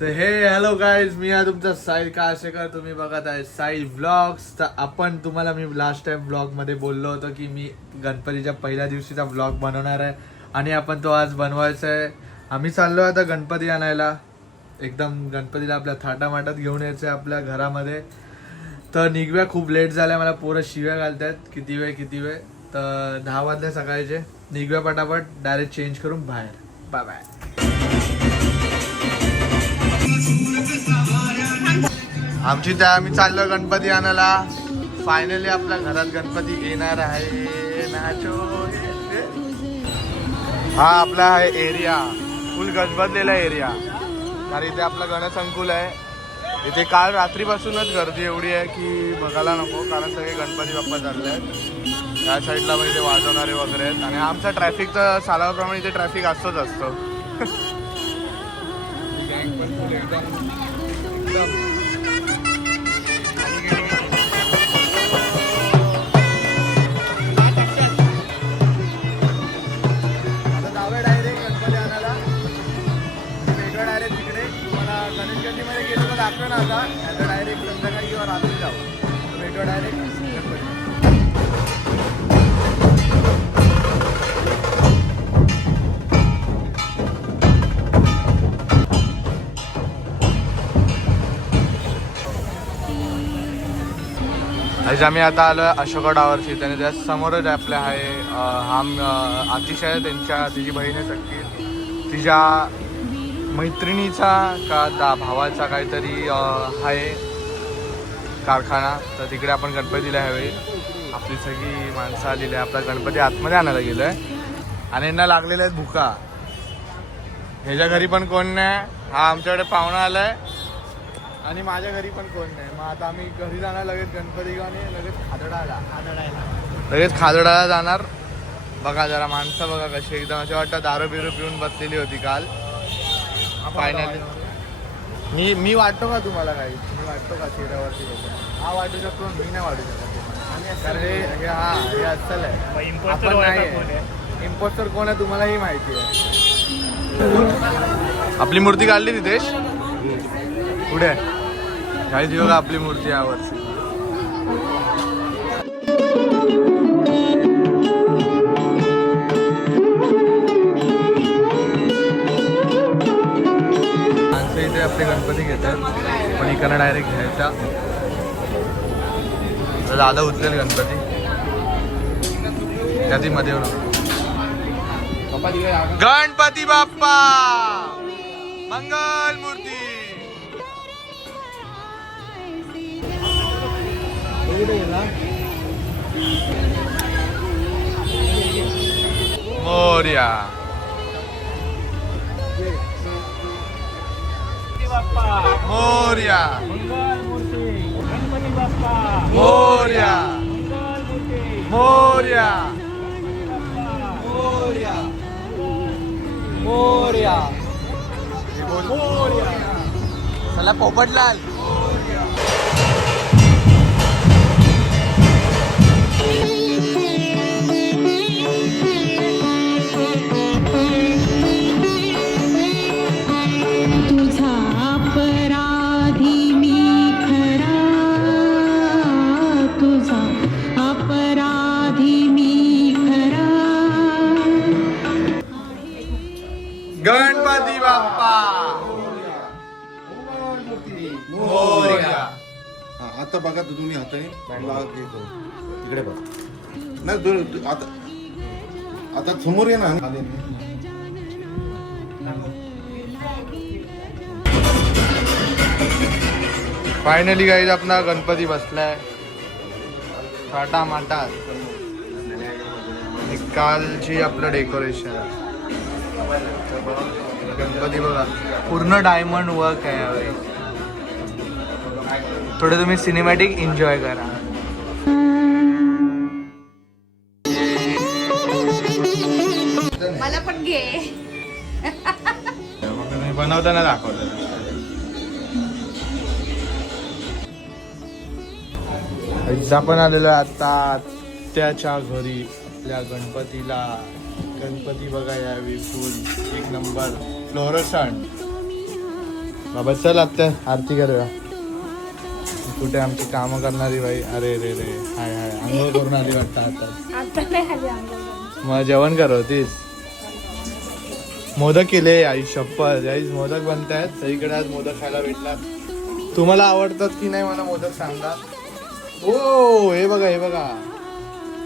तर हे hello guys, मी आहे तुमचा साहिल काशेकर. तुम्ही बघत आहे साहिल व्लॉग्स. तर आपण तुम्हाला मी लास्ट टाइम व्लॉग मध्ये बोललो होतो की मी गणपतीच्या पहिल्या दिवशीचा व्लॉग बनवणार आहे आणि आपण तो आज बनवायचा आहे. आम्ही चाललो आता गणपती आणायला. एकदम गणपतीला आपल्या थाटामाटात घेऊन यायचं आहे आपल्या घरामध्ये. तर निघूया, खूप लेट झालाय. मला पोरं शिव्या घालतात किती वेळ. तर 10 वाजले सकाळचे. निघूया पटापट, डायरेक्ट चेंज करून बाहेर. Bye bye. आम्ही चाललो गणपती आणायला. फायनली आपल्या घरात गणपती येणार आहे. नाचो. हा आपला आहे एरिया, फुल गजबजलेला एरिया. कारण इथे आपला गणसंकुल आहे. इथे काल रात्रीपासूनच गर्दी एवढी आहे की बघायला नको, कारण सगळे गणपती बाप्पा चालले आहेत. त्या साईडला पण इथे वाजवणारे वगैरे आहेत. आणि आमचा ट्रॅफिकचा सालाप्रमाणे इथे ट्रॅफिक असतोच असतो. दाखव ना आता डायरेक्ट संध्याकाळी किंवा रात्री जाऊ. भेटू डायरेक्ट गणपती. आम्ही आता आलो अशोका टावरची. त्याने त्या समोरच आपल्या आहे अतिशय तिची बहीण आहे सख्खी. तिच्या मैत्रिणीचा का भावाचा काहीतरी आहे कारखाना. तर तिकडे आपण गणपतीला हवे. आपली सगळी माणसं आलेली आहे. आपला गणपती आतमध्ये आणायला गेलो आहे आणि यांना लागलेल्या आहेत भुका. ह्याच्या घरी पण कोण नाही. हा आमच्याकडे पाहुणा आलाय आणि माझ्या घरी पण कोण नाही. मग आता आम्ही घरी जाणार लगेच गणपती घेऊन आणि लगेच खादडाला जाणार. बघा जरा माणसं बघा कशी एकदम असे वाटतं दारू बिरू पिऊन बसलेली होती काल. फायनली मी वाटतो का तुम्हाला काही? मी वाटतो का चेहऱ्यावरती? हा वाटू शकतो, मी नाही वाटू शकत. कारण हे अस्सल आहे. आपण नाही. इम्पोस्टर कोण आहे तुम्हालाही माहिती आहे. आपली मूर्ती काढली तिथेच पुढे काही दिवस आपली मूर्ती यावर्षी. इथे आपले गणपती घेतात पण इकडनं डायरेक्ट घ्यायचा. दादा उचलेल गणपती त्याची मध्ये गणपती बाप्पा मंगल मूर्ती. मोरया मोरया मोरया मोरया मोरया मोरया. चला पोपटलाल. गणपती बाप्पा मोरया. आता बघा तुम्ही हाताने इकडे बघ. नाही आता समोर ये ना. फायनली गाईज आपला गणपती बसलाय टाटा माटा. कालची आपलं डेकोरेशन गणपती बघा पूर्ण डायमंड वर्क आहे यावेळी. थोडं तुम्ही सिनेमॅटिक एन्जॉय करा. मला पण घे. बनवताना दाखवलं. आपण आलेलो आता त्याच्या घरी आपल्या गणपतीला. गणपती बघा यावेळी फुल एक नंबर फ्लोरोसंट. बाबा चल आता आरती करूया. कुठे आमची कामं करणारी बाई. अरे रे रे हाय हाय आंघोळ करून आली वाटतं आता. आता नाही आली आंघोळ. मग जेवण करवतीस. मोदक केले आई शप्पथ आईच मोदक बनतायत सगळीकडे आज मोदक खायला भेटतात. तुम्हाला आवडतात की नाही मला मोदक सांगा. हो हे बघा हे बघा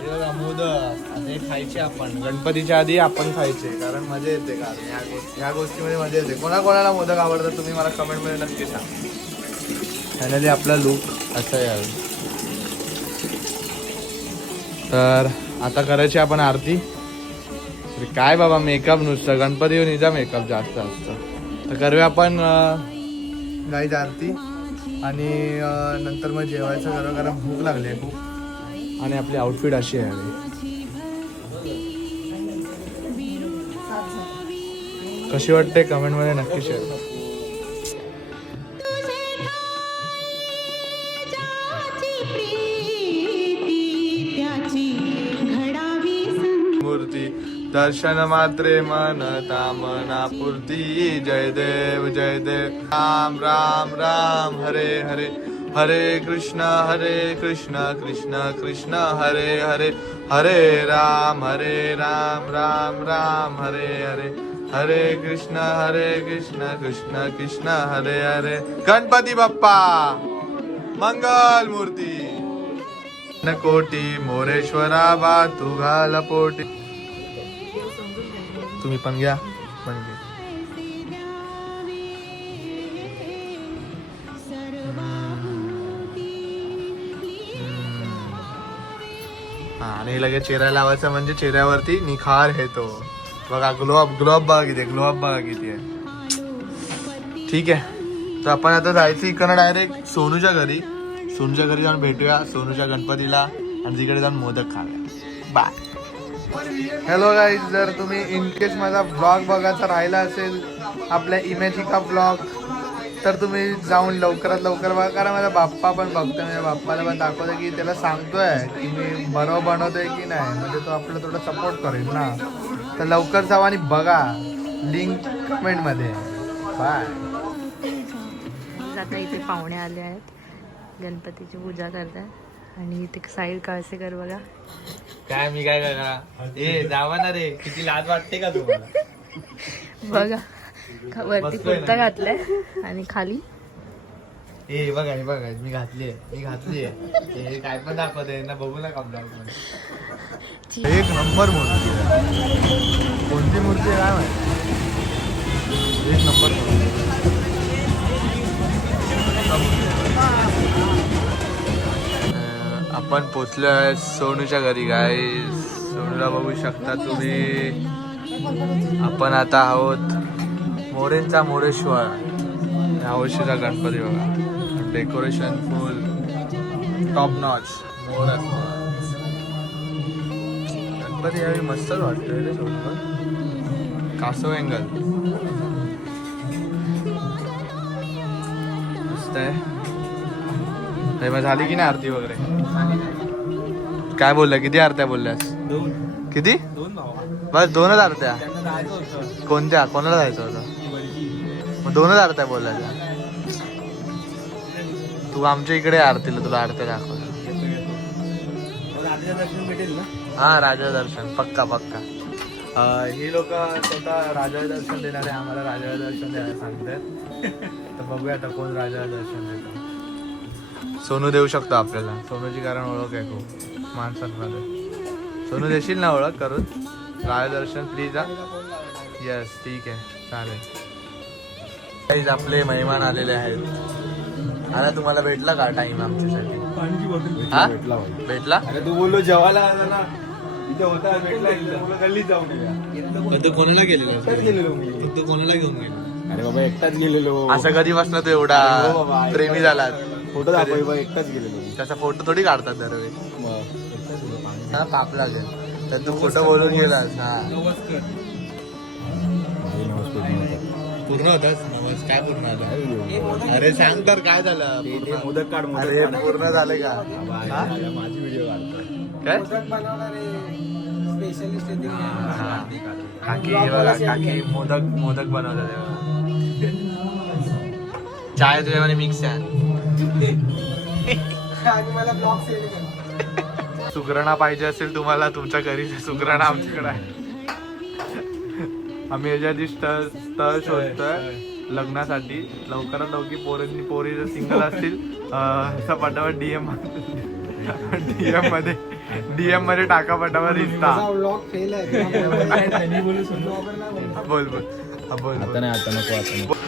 हे बघा मोदक आणि हे खायचे आपण गणपतीच्या आधी आपण खायचे कारण मजा येते का ह्या गोष्टीमध्ये मजा येते. कोणाकोणाला मोदक आवडतात तुम्ही मला कमेंटमध्ये नक्की सांगा. फायनली आपला लुक असा आहे. तर आता करायची आपण आरती. काय बाबा मेकअप नुसतं गणपती येऊन इजा मेकअप जास्त असतं. तर करूया आपण गाईज आरती आणि नंतर मग जेवायचं करूया कारण भूक लागली आहे खूप. आणि आपली आउटफिट अशी आहे. कशी वाटते कमेंटमध्ये नक्की शेअर. मूर्ती दर्शन मात्रे मन कामना पूर्ती. जय देव राम राम राम हरे हरे हरे कृष्ण कृष्ण कृष्ण हरे हरे हरे राम राम राम हरे हरे हरे कृष्ण कृष्ण कृष्ण हरे हरे. गणपती बाप्पा मंगल मूर्ती. कोटी मोरेश्वरा बा तू घाल पोटी. तुम्ही पण घ्या पण घ्या. हा आणि लगेच चेहऱ्याला लावायचं म्हणजे चेहऱ्यावरती निखार येतो. बघा ग्लोअप बघा किती आहे. ठीक आहे तर आपण आता जायचं इकडनं डायरेक्ट सोनूच्या घरी जाऊन भेटूया सोनूच्या गणपतीला आणि तिकडे जाऊन मोदक खाऊया. बाय. हॅलो गाईज जर तुम्ही इन केस माझा ब्लॉग बघायचा राहिला असेल आपल्या इमॅजिका ब्लॉग तर तुम्ही जाऊन लवकरात लवकर बघा कारण माझा बाप्पा पण बघतोय. माझ्या बाप्पाला पण दाखवतोय की त्याला सांगतोय की मी बरोबर बनवतोय की नाही म्हणजे तो आपल्याला थोडं सपोर्ट करेल ना. तर लवकर जावा आणि बघा लिंक कमेंटमध्ये. बाय. आता इथे पाहुणे आले आहेत गणपतीची पूजा करतात आणि इथे साईड काळसेकर बघा. काय मी काय करणार ए जावा ना रे. किती लाज वाटते का तुम्हाला. बघा वरती कुर्ता घातलाय आणि खाली हे बघा मी घातली हे काय पण दाखवते ना बघू नका ब्लॉग. एक नंबर मूर्ती आहे. कोणती मूर्ती आहे काय माहिती. एक नंबर मूर्ती. आपण पोचलोय सोनूच्या घरी गाईस. सोनूला बघू शकता तुम्ही. आपण आता आहोत मोरेंचा मोरेश्वर या वर्षीचा गणपती बघा. डेकोरेशन फुल टॉप नॉच. गणपती यावेळी मस्तच वाटतोय रे सोनूला. कासव अँगल मस्त आहे. मग झाली की नाही आरती वगैरे. काय बोलल्या किती आरत्या बोलल्यास. किती बस 2च आरत्या. कोणत्या कोणाला जायचं होतं मग 2च आरत्या बोलल्या. तू आमच्या इकडे आरतीला तुला आरत्या दाखव. हा राजा दर्शन पक्का. ही लोक स्वतः राजा दर्शन देणारे आम्हाला राजा दर्शन द्यायला सांगतात. तर बघूया आता कोण राजा दर्शन देतो. सोनू देऊ शकतो आपल्याला. सोनूची कारण ओळख आहे खूप माणसांमध्ये. सोनू देशील ना ओळख करून. राजदर्शन प्लीज हा. यस ठीक आहे चालेल. आपले मेहमान आलेले आहेत. आता तुम्हाला भेटला का टाइम आमच्यासाठी. हा भेटला. अरे तू बोललो जेवायला आला ना इथे होता भेटला गल्लीत जाऊन येऊया. तू कोणाला गेलेलो. गेलेलो मी. तू कोणाला घेऊन गेलो. अरे बाबा एकटाच गेलेलो. असं कधी बसला तू एवढा हो बाबा, प्रेमी झाला. फोटो दाखव बाबा एकटाच गेलेलो. त्याचा फोटो थोडी काढतात दरवेळी. हा पाप लागेल तर तू फोटो बोलून गेलास. हा पूर्ण होतास नवस. काय पूर्ण झालं. अरे सांग तर काय झालं. मोदक काढ. अरे पूर्ण झालं का. माझी व्हिडिओ काढतो काय काकी बघा काकी मोदक बनवतात. चाय तुझ्यामध्ये मिक्स आहे. आणि मला ब्लॉग सेंड कर. सुगरणा पाहिजे असेल तुम्हाला तुमच्या घरी सुगरणा आमच्याकडे आहे. आम्ही याच्या आधी स्थळ शोधतोय लग्नासाठी. लवकरात लवकर पोरी जर सिंगल असतील ह्याचा पटावर डीएम मध्ये टाका पटावर रिश्ता. ब्लॉग फेल आहे. बोल बोल हा बोल बोल. आता नको आता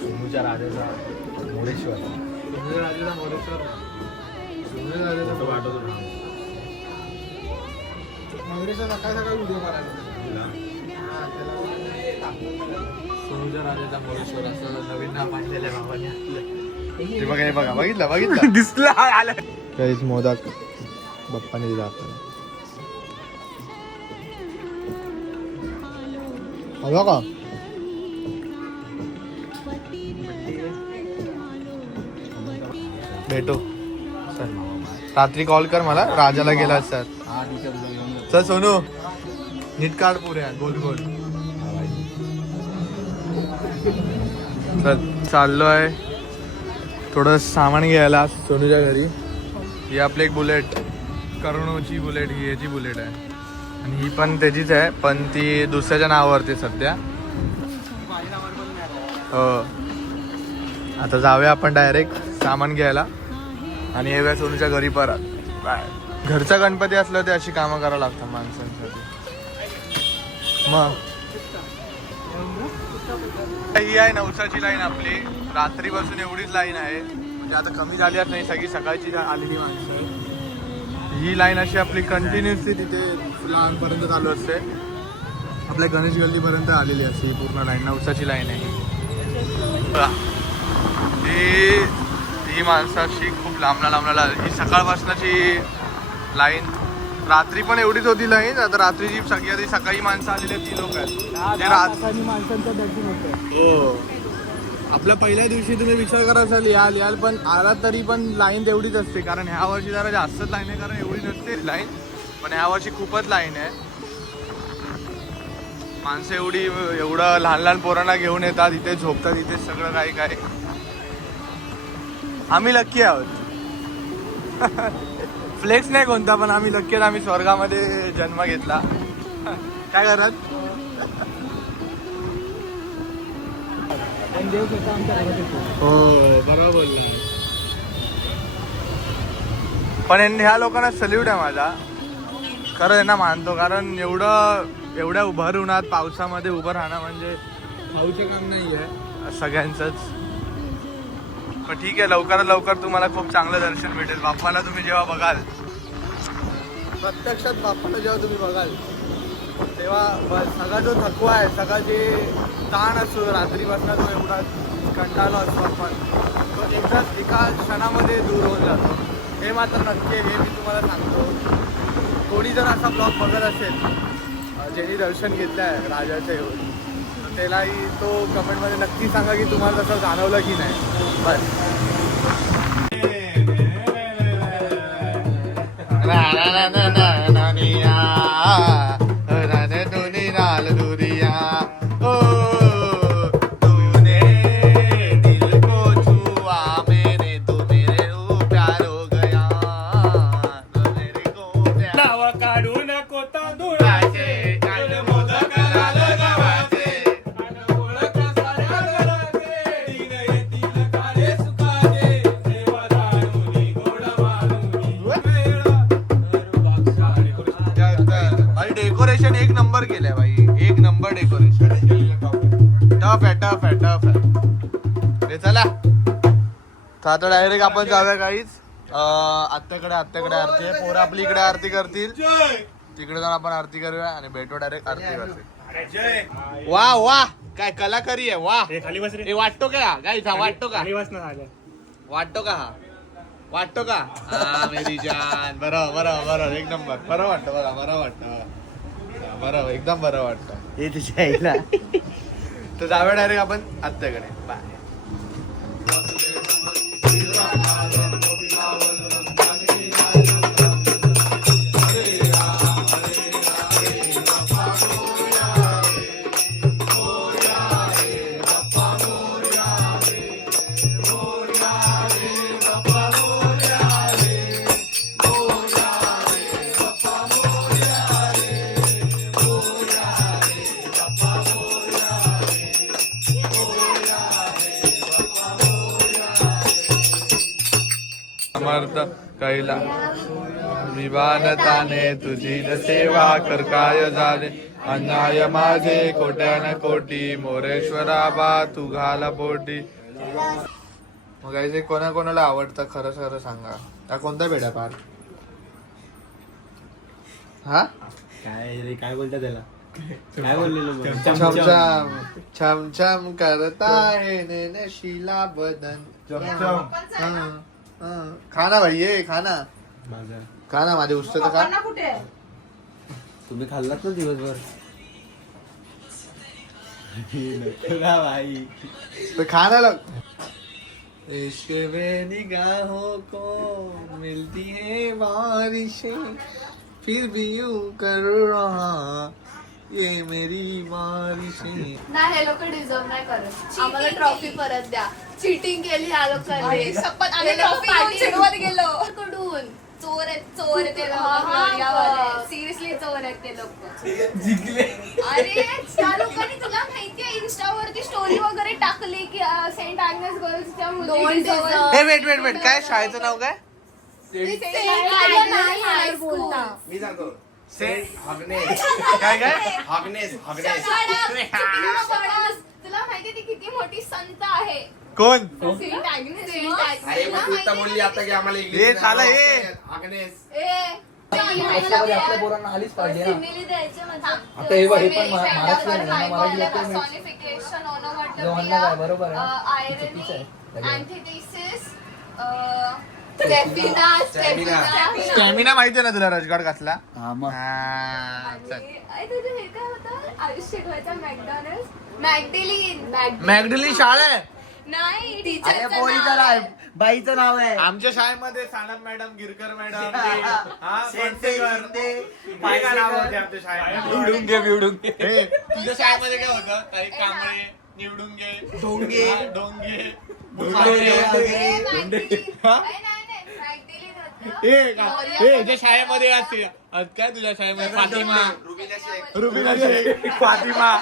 सोनूच्या राजाचा मोरेश्वर. सोनूच्या राजाचा मोरेश्वर. सोनूच्या राजाचा वाटतो ना. काँग्रेसचा सकाळ सकाळी व्हिडिओ करायला. सोनूच्या राजाचा मोरेश्वर असं नवीन नाव पाहिलेलं आहे बाबांनी आपलं. हे बघा हे बघा बघितलं दिसला आलं. काहीच मोदक बाप्पाने दिला आपल्याला. हवा का भेटो सर. रात्री कॉल कर मला. राजाला गेला सर. चल सोनू नीट काढ पुऱ्या गोल गोल. चल चाललो आहे थोडं सामान घ्यायला सोनूच्या घरी. ही आपली एक बुलेट करुणोची बुलेट. ही याची बुलेट आहे आणि ही पण त्याचीच आहे पण ती दुसऱ्याच्या नावावरती सध्या. हो आता जाऊया आपण डायरेक्ट सामान घ्यायला आणि येऊया सोनूच्या घरी परत. बाय. घरचा गणपती असलं ते अशी कामं करावं लागतात माणसांसाठी. मग ही आहे नवसाची लाईन आपली. रात्रीपासून एवढीच लाईन आहे म्हणजे आता कमी झाली नाही. सगळी सकाळची आलेली माणसं. ही लाईन अशी आपली कंटिन्युअसली तिथे लहानपर्यंत चालू असते. आपल्या गणेश गल्लीपर्यंत आलेली असते ही पूर्ण लाईन. नवसाची लाईन आहे ही माणसाची खूप लांबला. ही सकाळपासूनची लाईन. रात्री पण एवढीच होती लाईन. आता रात्रीची सकाळी माणसं आलेली आहेत ती लोक आहेत. माणसांचं दर्शन होतं. हो आपल्या पहिल्या दिवशी तुम्ही विचार करा असाल याल पण आलात तरी पण लाईन तेवढीच असते. कारण ह्या वर्षी जरा जास्तच लाईन आहे. कारण एवढी नसते लाईन पण ह्या वर्षी खूपच लाईन आहे. माणसं एवढं लहान पोरांना घेऊन येतात. इथे झोपतात. इथे सगळं काय आम्ही लक्की आहोत. फ्लेक्स नाही कोणता पण आम्ही लक्की आहोत. आम्ही स्वर्गामध्ये जन्म घेतला. काय करत देव स्वतः आमच्या घरात येतो. हो बरोबर बोलला. पण ह्या लोकांना सल्यूट आहे माझा. खरं यांना मानतो. कारण एवढ्या भर उन्हात पावसामध्ये उभं राहणं म्हणजे भाऊचं काम नाही आहे सगळ्यांचंच. पण ठीक आहे लवकरात लवकर तुम्हाला खूप चांगलं दर्शन भेटेल. बाप्पाला तुम्ही जेव्हा बघाल प्रत्यक्षात बाप्पाला जेव्हा तुम्ही बघाल तेव्हा सगळा जो थकवा आहे सगळा जे ताण असतो रात्रीपासून जो एवढा कंटाळलो असतो आपण तो एका क्षणामध्ये दूर होऊन जातो. हे मात्र नक्की हे मी तुम्हाला सांगतो. कोणी जर असा ब्लॉग बघत असेल ज्यांनी दर्शन घेतलं आहे राजाचं येऊन तर त्यालाही तो कमेंटमध्ये नक्की सांगा की तुम्हाला तसं जाणवलं की नाही. बस डेकोरेशन एक नंबर केलंय भाई. एक नंबर डेकोरेशन. टफ आहे. चला तर आता डायरेक्ट आपण जाऊया काहीच. आत्याकडे आरती आहे. पोरं आपली इकडे आरती करतील. तिकडे जाऊन आपण आरती करूया आणि भेटू डायरेक्ट आरती करते. वा काय कलाकारी आहे. वा खाली बस रे. वाटतो का गाईस? हा वाटतो का? वाटतो का? हा वाटतो का? हा मेरी जान. बरोबर एक नंबर. बरं वाटतं बघा. बरं एकदम बरं वाटतं. हे तुझ्या आईला. तर जाऊया डायरेक्ट आपण आत्याकडे. बाय. समर्थ कैला विवानताने तुझी सेवा कर काय झाले अन्याय माझे कोट्यान कोटी मोरेश्वरा बा तू घाला पोटी. मग हे कोणाकोणाला आवडतं खरं खरं सांगा. हा कोणता बेडा पार हा काय रे काय बोलता त्याला काय बोललेलो छमछम छमछम करता है नशिला बदन. खाना भाई ये खाना खाना माझे उस्त तर खा. तुम्ही खाल्लात ना दिवसभर भाई तो खाना लग. इश्क में निगाहों को मिलती है बारिशें फिर भी यूं कर रहा ये मेरी बारिशें. नाही हे लोक डिझर्व नाही करत. आम्हाला ट्रॉफी परत द्या. चिटिंग केली या लोकांनी. शपथ आम्ही ट्रॉफी घेऊन चिडवत गेलो कडून. चोर आहेत ते लोक. सिरियसली चोर आहेत ते लोक. जिंकले. अरे त्या लोकांनी तुला माहितीये इंस्टावरती स्टोरी वगैरे टाकली की सेंट ॲग्नेस गर्ल्सच्या मुली हे वेट काय शाळेचं नाव काय. बोलता मी सांगतो सेंट हॉगनेस काय काय हॉगनेस तुला माहिती ती किती मोठी संत आहे. कोण सेंट ॲग्नेस. अरे मग तू तर बोलली आता की आम्हाला इंग्लिश हे झालं हे. हॉगनेस आपल्या पोरांना आलीच पाहिजे ना. आता हे बघ, हे पण महाराष्ट्रीयन आहे ना, मराठी येते मी. दोघांना काय, बरोबर आहे. चुकीचं आहे. स्टॅमिना माहिती ना तुला रजगड कसला. हा, मग. चल. मॅगडलिन शाळा आहे. नाही अरे टीचरचं पोरीचं नाव आहे. नाव बाईचं नाव आहे. आमच्या शाळेमध्ये सानप मॅडम गिरकर मॅडम शेंडे, शिंदे, काय नाव होते आमच्या शाळेमध्ये. हे, तुझ्या शाळेमध्ये काय होतं काही कांबळे निवडून घे ढोंगे. डोंगे ए, मॅगडिलिन. नाही, मॅगडिलिन होतं. हे ज्या शाळेमध्ये असते काय तुझ्या शाळेमध्ये फातिमा रुबीना शेख फातिमा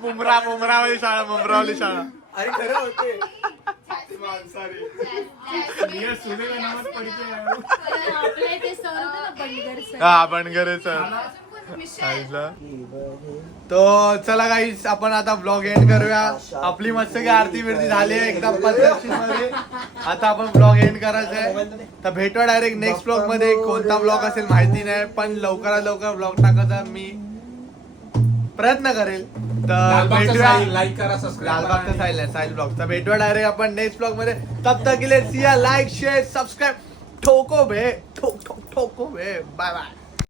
मुमरावाली शाळा मुमरावाली शाळा. अरे खरं होते. आपल्या इथे सर होते ना बंडगर सर. हा बनगरे सर. तो चला गाईस आपण आता ब्लॉग एंड करूया. आपली मस्त की आरती बिरती झाली आहे एकदम पद्धतशीरमध्ये. आता आपण ब्लॉग एंड करायचा आहे. तर भेटूया डायरेक्ट नेक्स्ट ब्लॉग मध्ये. कोणता ब्लॉग असेल माहिती नाही पण लवकरात लवकर ब्लॉग टाकायचा मी प्रयत्न करेल. तर भेटूया. लाईक करा सबस्क्राईब लालबागचा साहिल ब्लॉग. तर भेटूया डायरेक्ट आपण नेक्स्ट ब्लॉग मध्ये. तब तक के लिए सी या लाइक शेयर सब्सक्राइब ठोको बे ठोको बे. Bye bye.